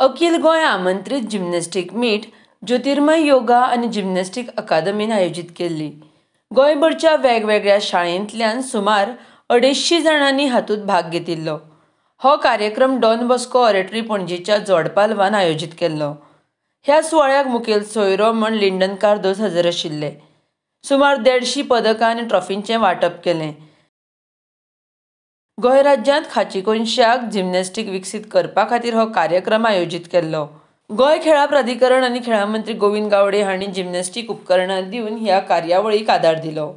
अखिल गोय आमंत्रीत gymnastic meet ज्योतिर्मय योगा आनी gymnastic अकादमीन आयोजीत केल्ली। गोंयभरच्या वेगवेगळ्या शाळेंतल्यान सुमार 250 जाणांनी हातूंत भाग घेतिल्लो। हो कार्यक्रम डॉन बॉस्को ऑरेटरी पणजेच्या जोड पालवान आयोजीत केल्लो। ह्या सुवाळ्याक मुखेल सोयरो म्हूण लिंडन कार्दोज हजर आशिल्ले। सुमार 150 पदकां आनी ट्रॉफींचें वांटप केलें। गोंय राज्यांत खाची कोनशाक जिम्नॅस्टीक विकसीत करपा खातीर हो कार्यक्रम आयोजीत केल्लो। गोंय खेळां प्राधिकरण आनी खेळां मंत्री गोविंद गावडे हांणी जिम्नॅस्टीक उपकरणां दिवन ह्या कार्यावळीक आदार दिलो।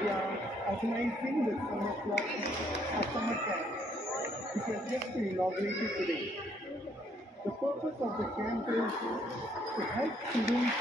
We are organizing the summer club, a summer camp, which has just been inaugurated today. The purpose of the camp is to help students